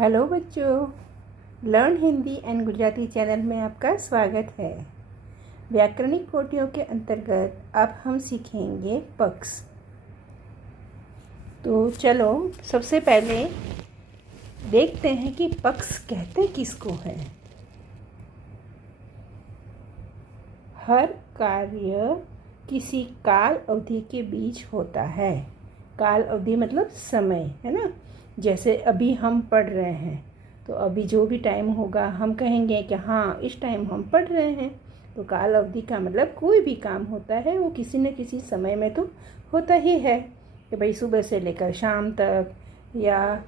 Hello बच्चों, learn Hindi and Gujarati channel में आपका स्वागत है। व्याकरणिक कोटियों के अंतर्गत अब हम सीखेंगे पक्ष। तो चलो सबसे पहले देखते हैं कि पक्ष कहते किसको है। हर कार्य किसी काल अवधि के बीच होता है। काल अवधि मतलब समय, है ना। जैसे अभी हम पढ़ रहे हैं तो अभी जो भी टाइम होगा हम कहेंगे कि हाँ इस टाइम हम पढ़ रहे हैं। तो काल अवधि का मतलब कोई भी काम होता है वो किसी न किसी समय में तो होता ही है कि भाई सुबह से लेकर शाम तक, या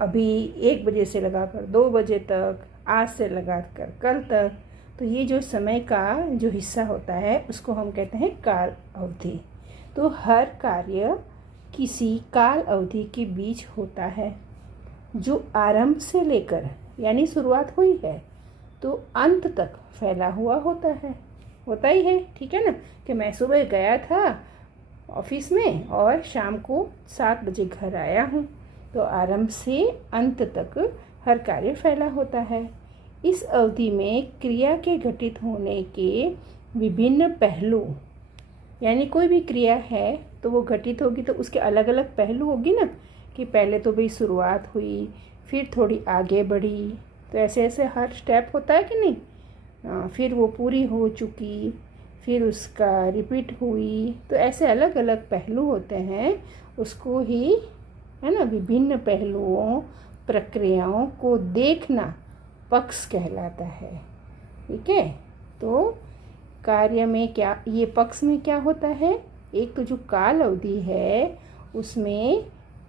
अभी 1 बजे से लगाकर 2 बजे तक, आज से लगाकर कल तक। तो ये जो समय का जो हिस्सा होता है उसको हम कहते हैं काल अवधि। तो हर कार्य किसी काल अवधि के बीच होता है जो आरंभ से लेकर यानी शुरुआत हुई है तो अंत तक फैला हुआ होता ही है। ठीक है ना, कि मैं सुबह गया था ऑफिस में और शाम को 7 बजे घर आया हूँ। तो आरंभ से अंत तक हर कार्य फैला होता है। इस अवधि में क्रिया के घटित होने के विभिन्न पहलू, यानी कोई भी क्रिया है तो वो घटित होगी तो उसके अलग अलग पहलू होगी ना, कि पहले तो भाई शुरुआत हुई, फिर थोड़ी आगे बढ़ी, तो ऐसे ऐसे हर स्टेप होता है कि नहीं। फिर वो पूरी हो चुकी, फिर उसका रिपीट हुई, तो ऐसे अलग अलग पहलू होते हैं। उसको ही, है ना, विभिन्न पहलुओं प्रक्रियाओं को देखना पक्ष कहलाता है। ठीक है, तो कार्य में क्या, ये पक्ष में क्या होता है, एक तो जो काल अवधि है उसमें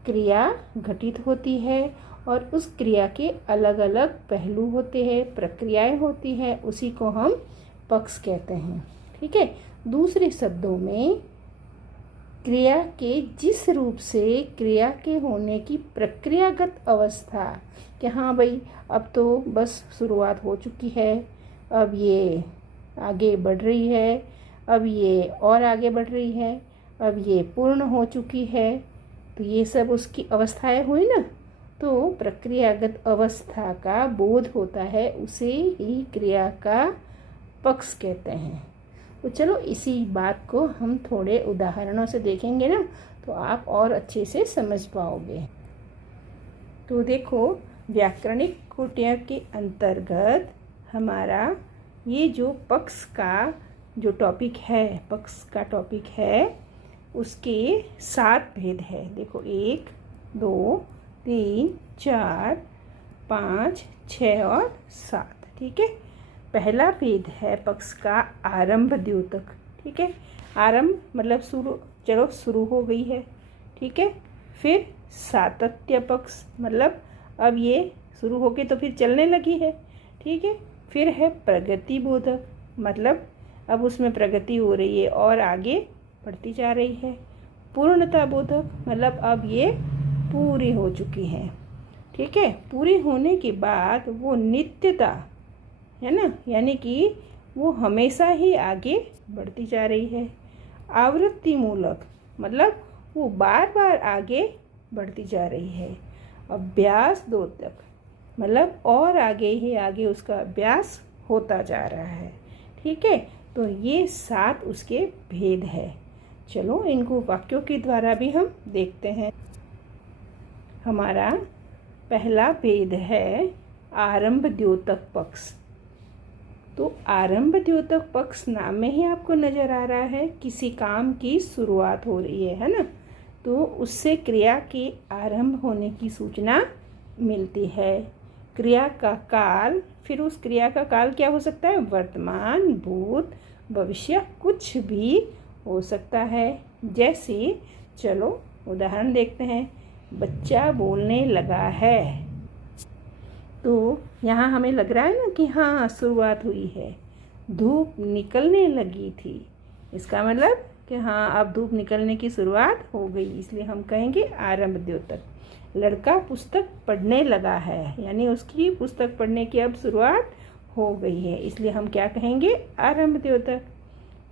क्रिया घटित होती है और उस क्रिया के अलग अलग पहलू होते हैं, प्रक्रियाएं होती है, उसी को हम पक्ष कहते हैं। ठीक है, दूसरे शब्दों में क्रिया के जिस रूप से क्रिया के होने की प्रक्रियागत अवस्था, कि हाँ भाई अब तो बस शुरुआत हो चुकी है, अब ये आगे बढ़ रही है, अब ये और आगे बढ़ रही है, अब ये पूर्ण हो चुकी है, तो ये सब उसकी अवस्थाएं हुई ना। तो प्रक्रियागत अवस्था का बोध होता है, उसे ही क्रिया का पक्ष कहते हैं। तो चलो इसी बात को हम थोड़े उदाहरणों से देखेंगे ना, तो आप और अच्छे से समझ पाओगे। तो देखो, व्याकरणिक कोटियों के अंतर्गत हमारा ये जो पक्ष का जो टॉपिक है, पक्ष का टॉपिक है, उसके 7 भेद है। देखो 1 2 3 4 5 6 और 7। ठीक है, पहला भेद है पक्ष का आरंभ द्योतक। ठीक है, आरंभ मतलब शुरू, चलो शुरू हो गई है। ठीक है, फिर सातत्य पक्ष मतलब अब ये शुरू होके तो फिर चलने लगी है। ठीक है, फिर है प्रगति बोधक, मतलब अब उसमें प्रगति हो रही है और आगे बढ़ती जा रही है। पूर्णता बोधक मतलब अब ये पूरी हो चुकी है। ठीक है, पूरी होने के बाद वो नित्यता, है ना, यानी कि वो हमेशा ही आगे बढ़ती जा रही है। आवृत्ति मूलक मतलब वो बार बार आगे बढ़ती जा रही है। अभ्यास द्योतक मतलब और आगे ही आगे उसका अभ्यास होता जा रहा है। ठीक है, तो ये 7 उसके भेद है। चलो इनको वाक्यों के द्वारा भी हम देखते हैं। हमारा पहला भेद है आरंभ द्योतक पक्ष। तो आरंभ द्योतक पक्ष नाम में ही आपको नजर आ रहा है, किसी काम की शुरुआत हो रही है ना, तो उससे क्रिया के आरंभ होने की सूचना मिलती है। क्रिया का काल, फिर उस क्रिया का काल क्या हो सकता है, वर्तमान, भूत, भविष्य, कुछ भी हो सकता है। जैसे चलो उदाहरण देखते हैं, बच्चा बोलने लगा है, तो यहाँ हमें लग रहा है ना कि हाँ शुरुआत हुई है। धूप निकलने लगी थी, इसका मतलब कि हाँ अब धूप निकलने की शुरुआत हो गई, इसलिए हम कहेंगे आरंभ द्योतक। लड़का पुस्तक पढ़ने लगा है, यानी उसकी पुस्तक पढ़ने की अब शुरुआत हो गई है, इसलिए हम क्या कहेंगे, आरंभ द्योतक।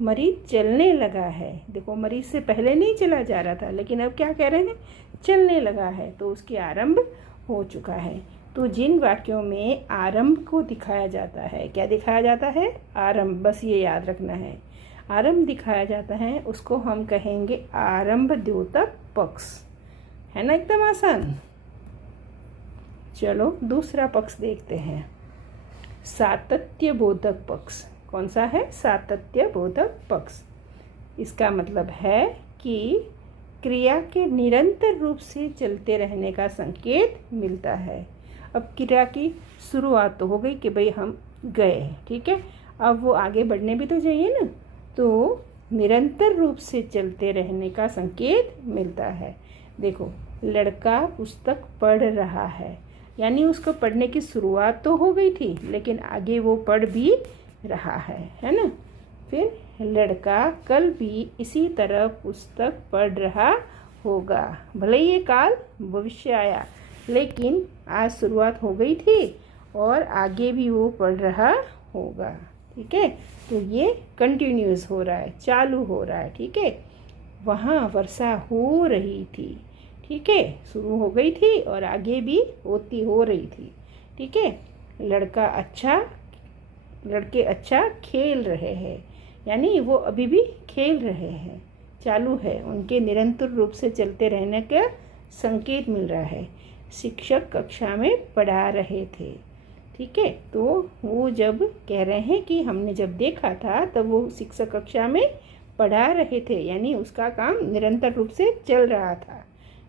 मरीज चलने लगा है, देखो मरीज से पहले नहीं चला जा रहा था लेकिन अब क्या कह रहे हैं, चलने लगा है, तो उसकी आरंभ हो चुका है। तो जिन वाक्यों में आरंभ को दिखाया जाता है, क्या दिखाया जाता है? आरंभ, बस ये याद रखना है। आरंभ दिखाया जाता है उसको हम कहेंगे आरंभ द्योतक पक्ष, है ना? एकदम आसान। चलो दूसरा पक्ष देखते हैं, सातत्य बोधक पक्ष। कौन सा है? सातत्य बोधक पक्ष। इसका मतलब है कि क्रिया के निरंतर रूप से चलते रहने का संकेत मिलता है। अब क्रिया की शुरुआत तो हो गई कि भाई हम गए, ठीक है, अब वो आगे बढ़ने भी तो चाहिए ना, तो निरंतर रूप से चलते रहने का संकेत मिलता है। देखो, लड़का पुस्तक पढ़ रहा है, यानी उसको पढ़ने की शुरुआत तो हो गई थी, लेकिन आगे वो पढ़ भी रहा है ना? फिर लड़का कल भी इसी तरह पुस्तक पढ़ रहा होगा। भले ही ये काल भविष्य आया, लेकिन आज शुरुआत हो गई थी और आगे भी वो पढ़ रहा होगा, ठीक है? तो ये कंटिन्यूस हो रहा है, चालू हो रहा है, ठीक है? वहाँ वर्षा हो रही थी, ठीक है, शुरू हो गई थी और आगे भी हो रही थी, ठीक है? लड़के अच्छा खेल रहे हैं, यानी वो अभी भी खेल रहे हैं, चालू है, उनके निरंतर रूप से चलते रहने का संकेत मिल रहा है। शिक्षक कक्षा में पढ़ा रहे थे, ठीक है? तो वो जब कह रहे हैं कि हमने जब देखा था तब वो शिक्षक कक्षा में पढ़ा रहे थे, यानी उसका काम निरंतर रूप से चल रहा था।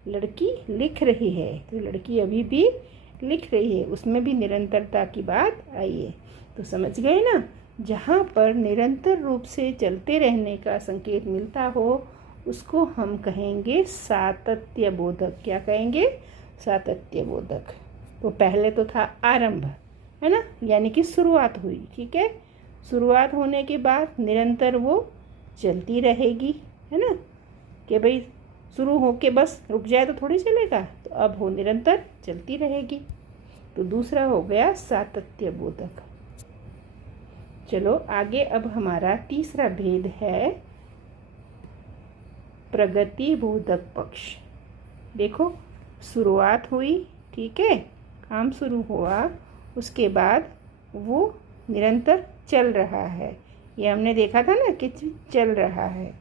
लड़की लिख रही है, तो लड़की अभी भी लिख रही है, उसमें भी निरंतरता की बात आई है। तो समझ गए ना? जहाँ पर निरंतर रूप से चलते रहने का संकेत मिलता हो उसको हम कहेंगे सातत्य बोधक। क्या कहेंगे? सातत्य बोधक। तो पहले तो था आरंभ, है ना, यानी कि शुरुआत हुई, ठीक है? शुरुआत होने के बाद निरंतर वो चलती रहेगी, है ना, कि भाई शुरू हो के बस रुक जाए तो थोड़ी चलेगा, तो अब वो निरंतर चलती रहेगी। तो दूसरा हो गया सातत्य बोधक। चलो आगे, अब हमारा तीसरा भेद है प्रगति बोधक पक्ष। देखो, शुरुआत हुई, ठीक है, काम शुरू हुआ, उसके बाद वो निरंतर चल रहा है। ये हमने देखा था ना कि चल रहा है,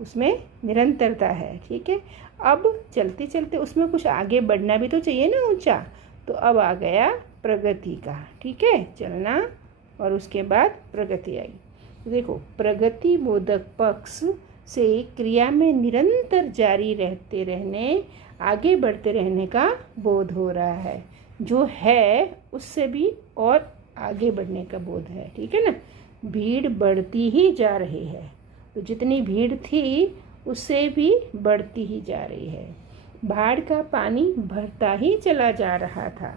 उसमें निरंतरता है, ठीक है? अब चलते चलते उसमें कुछ आगे बढ़ना भी तो चाहिए ना, ऊंचा, तो अब आ गया प्रगति का, ठीक है, चलना, और उसके बाद प्रगति आई। तो देखो, प्रगति बोधक पक्ष से क्रिया में निरंतर जारी रहते रहने, आगे बढ़ते रहने का बोध हो रहा है। जो है उससे भी और आगे बढ़ने का बोध है, ठीक है ना? भीड़ बढ़ती ही जा रही है, तो जितनी भीड़ थी उससे भी बढ़ती ही जा रही है। बाढ़ का पानी भरता ही चला जा रहा था,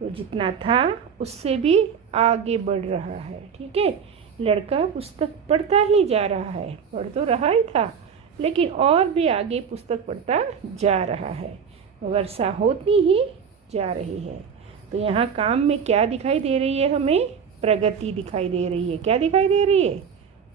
तो जितना था उससे भी आगे बढ़ रहा है, ठीक है? लड़का पुस्तक पढ़ता ही जा रहा है, पढ़ तो रहा ही था, लेकिन और भी आगे पुस्तक पढ़ता जा रहा है। वर्षा होती ही जा रही है। तो यहाँ काम में क्या दिखाई दे रही है? हमें प्रगति दिखाई दे रही है। क्या दिखाई दे रही है?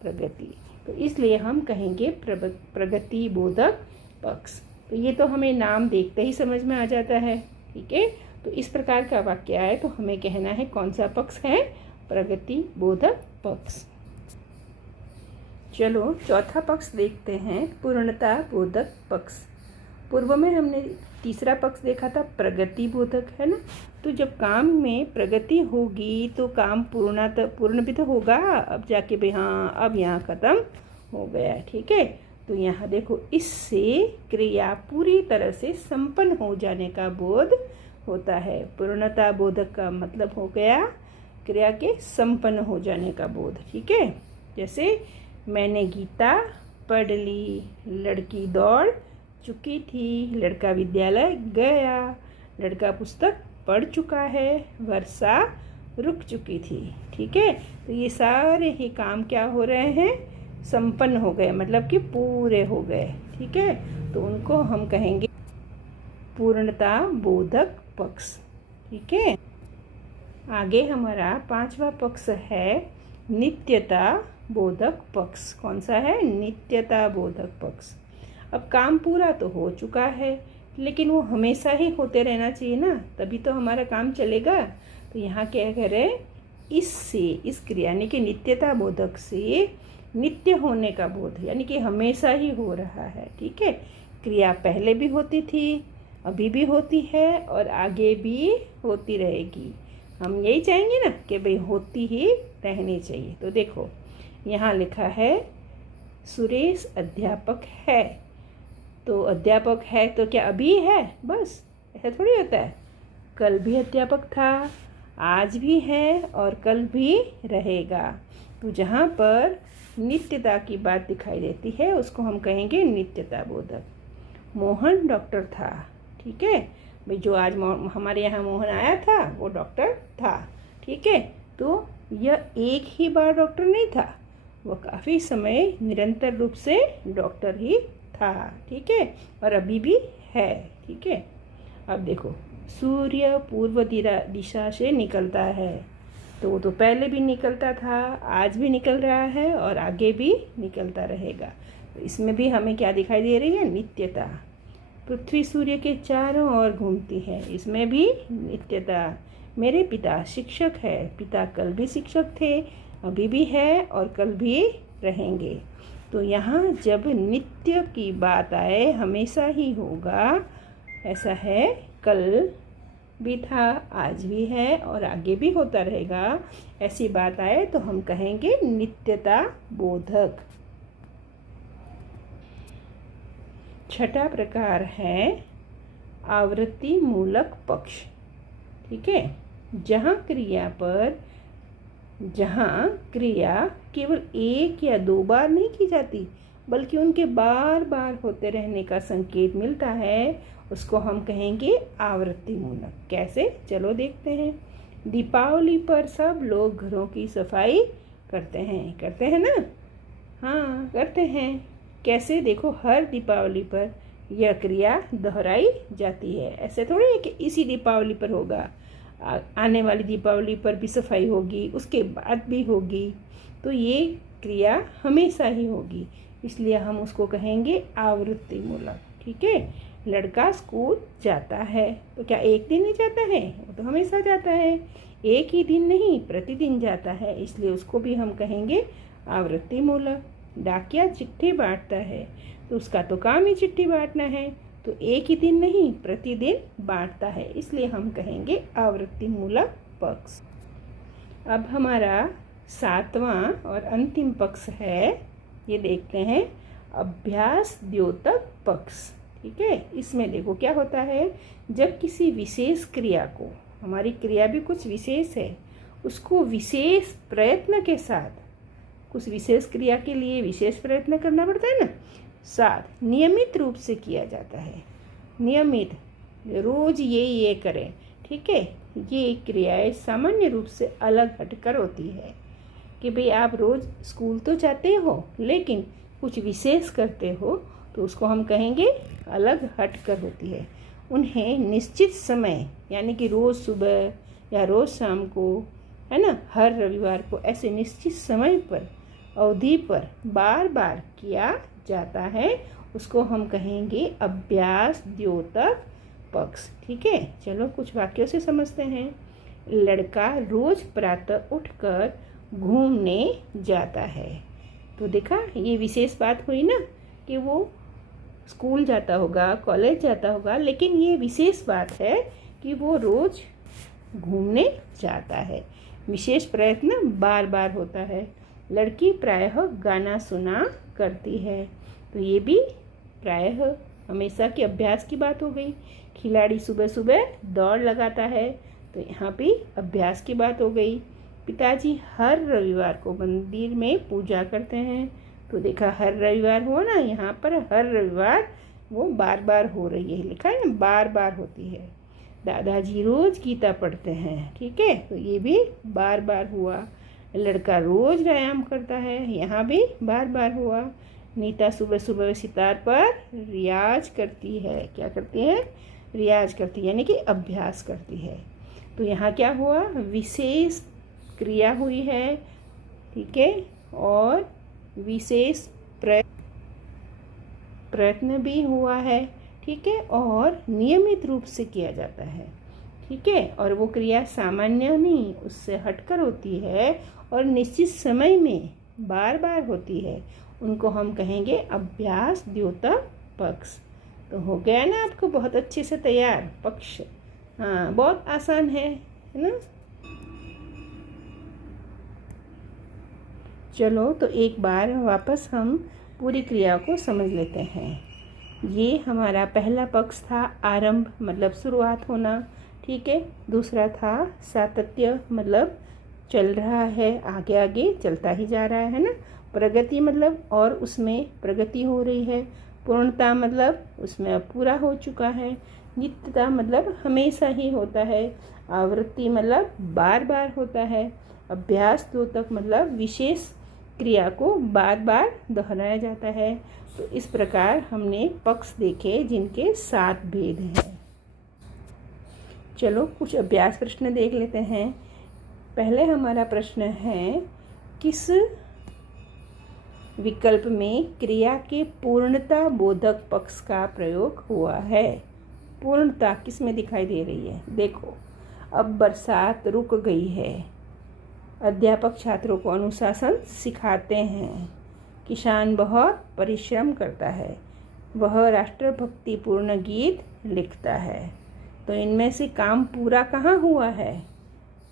प्रगति। तो इसलिए हम कहेंगे प्रगति बोधक पक्ष। तो ये तो हमें नाम देखते ही समझ में आ जाता है, ठीक है? तो इस प्रकार का वाक्य आए तो हमें कहना है कौन सा पक्ष है? प्रगति बोधक पक्ष। चलो चौथा पक्ष देखते हैं, पूर्णता बोधक पक्ष। पूर्व में हमने तीसरा पक्ष देखा था प्रगति बोधक, है ना? तो जब काम में प्रगति होगी तो काम पूर्ण भी तो होगा, अब जाके भाई हाँ अब यहाँ ख़त्म हो गया, ठीक है? तो यहाँ देखो, इससे क्रिया पूरी तरह से संपन्न हो जाने का बोध होता है। पूर्णता बोधक का मतलब हो गया क्रिया के संपन्न हो जाने का बोध, ठीक है? जैसे मैंने गीता पढ़ ली, लड़की दौड़ चुकी थी, लड़का विद्यालय गया, लड़का पुस्तक पढ़ चुका है, वर्षा रुक चुकी थी, ठीक है? तो ये सारे ही काम क्या हो रहे हैं? संपन्न हो गए, मतलब कि पूरे हो गए, ठीक है? तो उनको हम कहेंगे पूर्णता बोधक पक्ष, ठीक है? आगे हमारा पांचवा पक्ष है नित्यता बोधक पक्ष। कौन सा है? नित्यता बोधक पक्ष। अब काम पूरा तो हो चुका है, लेकिन वो हमेशा ही होते रहना चाहिए ना, तभी तो हमारा काम चलेगा। तो यहाँ क्या करें, इससे, इस क्रिया यानी कि नित्यता बोधक से नित्य होने का बोध, यानी कि हमेशा ही हो रहा है। ठीक है, क्रिया पहले भी होती थी, अभी भी होती है और आगे भी होती रहेगी। हम यही चाहेंगे ना कि भाई होती ही रहनी चाहिए। तो देखो यहाँ लिखा है सुरेश अध्यापक है। तो अध्यापक है तो क्या अभी है बस, ऐसा थोड़ी होता है। कल भी अध्यापक था, आज भी है और कल भी रहेगा। तो जहाँ पर नित्यता की बात दिखाई देती है उसको हम कहेंगे नित्यता बोधक। मोहन डॉक्टर था। ठीक है भाई, जो आज हमारे यहाँ मोहन आया था वो डॉक्टर था। ठीक है, तो यह एक ही बार डॉक्टर नहीं था, वो काफ़ी समय निरंतर रूप से डॉक्टर ही था। ठीक है, और अभी भी है। ठीक है, अब देखो सूर्य पूर्व दिशा से निकलता है, तो वो तो पहले भी निकलता था, आज भी निकल रहा है और आगे भी निकलता रहेगा। तो इसमें भी हमें क्या दिखाई दे रही है, नित्यता। पृथ्वी सूर्य के चारों ओर घूमती है, इसमें भी नित्यता। मेरे पिता शिक्षक है, पिता कल भी शिक्षक थे, अभी भी है और कल भी रहेंगे। तो यहाँ जब नित्य की बात आए, हमेशा ही होगा, ऐसा है, कल भी था, आज भी है और आगे भी होता रहेगा, ऐसी बात आए तो हम कहेंगे नित्यता बोधक। छठा प्रकार है आवृत्ति मूलक पक्ष। ठीक है, जहाँ क्रिया केवल एक या दो बार नहीं की जाती बल्कि उनके बार बार होते रहने का संकेत मिलता है, उसको हम कहेंगे आवृत्ति मूलक। कैसे, चलो देखते हैं। दीपावली पर सब लोग घरों की सफाई करते हैं ना? हाँ, करते हैं। कैसे, देखो हर दीपावली पर यह क्रिया दोहराई जाती है। ऐसे थोड़ी है कि इसी दीपावली पर होगा, आने वाली दीपावली पर भी सफाई होगी, उसके बाद भी होगी। तो ये क्रिया हमेशा ही होगी, इसलिए हम उसको कहेंगे आवृत्ति मूलक। ठीक है, लड़का स्कूल जाता है, तो क्या एक दिन ही जाता है, वो तो हमेशा जाता है। एक ही दिन नहीं, प्रतिदिन जाता है, इसलिए उसको भी हम कहेंगे आवृत्ति मूलक। डाकिया चिट्ठी बांटता है, तो उसका तो काम ही चिट्ठी बांटना है, तो एक ही दिन नहीं प्रतिदिन बांटता है, इसलिए हम कहेंगे आवृत्ति मूलक पक्ष। अब हमारा सातवां और अंतिम पक्ष है, ये देखते हैं, अभ्यास द्योतक पक्ष। ठीक है, इसमें देखो क्या होता है, जब किसी विशेष क्रिया को, हमारी क्रिया भी कुछ विशेष है, उसको विशेष प्रयत्न के साथ, कुछ विशेष क्रिया के लिए विशेष प्रयत्न करना पड़ता है ना, साथ नियमित रूप से किया जाता है। नियमित, रोज ये करें। ठीक है, ये क्रियाएं सामान्य रूप से अलग हटकर होती है कि भाई आप रोज स्कूल तो जाते हो लेकिन कुछ विशेष करते हो, तो उसको हम कहेंगे अलग हटकर होती है। उन्हें निश्चित समय, यानी कि रोज़ सुबह या रोज़ शाम को, है ना, हर रविवार को, ऐसे निश्चित समय पर, अवधि पर बार बार किया जाता है, उसको हम कहेंगे अभ्यास द्योतक पक्ष। ठीक है, चलो कुछ वाक्यों से समझते हैं। लड़का रोज प्रातः उठकर घूमने जाता है। तो देखा, ये विशेष बात हुई ना कि वो स्कूल जाता होगा, कॉलेज जाता होगा, लेकिन ये विशेष बात है कि वो रोज घूमने जाता है। विशेष प्रयत्न बार बार होता है। लड़की प्रायः गाना सुना करती है, तो ये भी प्रायः हमेशा के अभ्यास की बात हो गई। खिलाड़ी सुबह सुबह दौड़ लगाता है, तो यहाँ भी अभ्यास की बात हो गई। पिताजी हर रविवार को मंदिर में पूजा करते हैं, तो देखा हर रविवार हुआ ना, यहाँ पर हर रविवार वो बार बार हो रही है, लिखा है ना, बार बार होती है। दादाजी रोज गीता पढ़ते हैं। ठीक है, तो ये भी बार बार हुआ। लड़का रोज व्यायाम करता है, यहाँ भी बार बार हुआ। नीता सुबह सुबह सितार पर रियाज करती है। क्या करती है, रियाज करती है, यानी कि अभ्यास करती है। तो यहाँ क्या हुआ, विशेष क्रिया हुई है। ठीक है, और विशेष प्रयत्न भी हुआ है। ठीक है, और नियमित रूप से किया जाता है, ठीक है, और वो क्रिया सामान्य नहीं, उससे हटकर होती है और निश्चित समय में बार बार होती है, उनको हम कहेंगे अभ्यास द्योतक पक्ष। तो हो गया ना आपको बहुत अच्छे से तैयार पक्ष। हाँ, बहुत आसान है ना। चलो तो एक बार वापस हम पूरी क्रिया को समझ लेते हैं। ये हमारा पहला पक्ष था आरंभ, मतलब शुरुआत होना, ठीक है। दूसरा था सातत्य, मतलब चल रहा है, आगे आगे चलता ही जा रहा है ना। प्रगति मतलब और उसमें प्रगति हो रही है। पूर्णता मतलब उसमें अब पूरा हो चुका है। नित्यता मतलब हमेशा ही होता है। आवृत्ति मतलब बार बार होता है। अभ्यास द्योतक मतलब विशेष क्रिया को बार बार दोहराया जाता है। तो इस प्रकार हमने पक्ष देखे जिनके 7 भेद हैं। चलो कुछ अभ्यास प्रश्न देख लेते हैं। पहले हमारा प्रश्न है, किस विकल्प में क्रिया के पूर्णता बोधक पक्ष का प्रयोग हुआ है? पूर्णता किस में दिखाई दे रही है? देखो, अब बरसात रुक गई है। अध्यापक छात्रों को अनुशासन सिखाते हैं। किसान बहुत परिश्रम करता है। वह राष्ट्रभक्ति पूर्ण गीत लिखता है। तो इनमें से काम पूरा कहाँ हुआ है?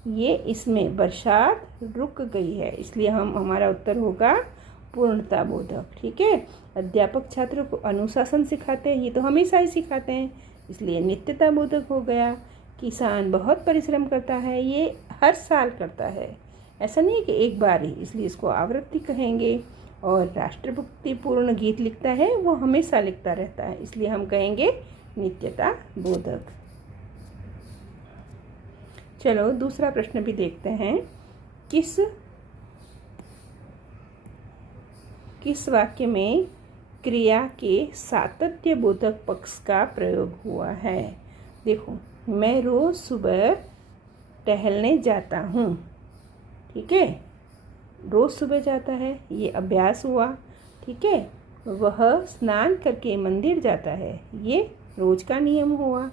ये इसमें बरसात रुक गई है, इसलिए हमारा उत्तर होगा पूर्णता बोधक, ठीक है। अध्यापक छात्रों को अनुशासन सिखाते हैं, ये तो हमेशा ही सिखाते हैं, इसलिए नित्यता बोधक हो गया। किसान बहुत परिश्रम करता है, ये हर साल करता है, ऐसा नहीं है कि एक बार ही, इसलिए इसको आवृत्ति कहेंगे। और राष्ट्रभक्ति पूर्ण गीत लिखता है, वो हमेशा लिखता रहता है, इसलिए हम कहेंगे नित्यता बोधक। चलो दूसरा प्रश्न भी देखते हैं। किस वाक्य में क्रिया के सातत्य बोधक पक्ष का प्रयोग हुआ है? देखो, मैं रोज सुबह टहलने जाता हूँ, ठीक है, रोज सुबह जाता है, ये अभ्यास हुआ, ठीक है। वह स्नान करके मंदिर जाता है, ये रोज का नियम हुआ,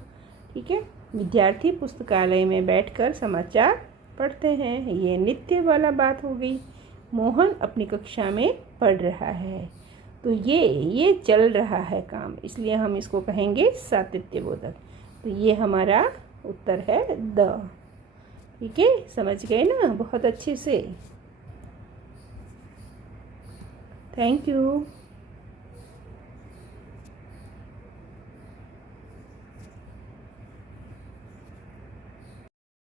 ठीक है। विद्यार्थी पुस्तकालय में बैठकर समाचार पढ़ते हैं, ये नित्य वाला बात हो गई। मोहन अपनी कक्षा में पढ़ रहा है, तो ये चल रहा है काम, इसलिए हम इसको कहेंगे सातत्य बोधक। तो ये हमारा उत्तर है द, ठीक है। समझ गए ना बहुत अच्छे से। Thank you.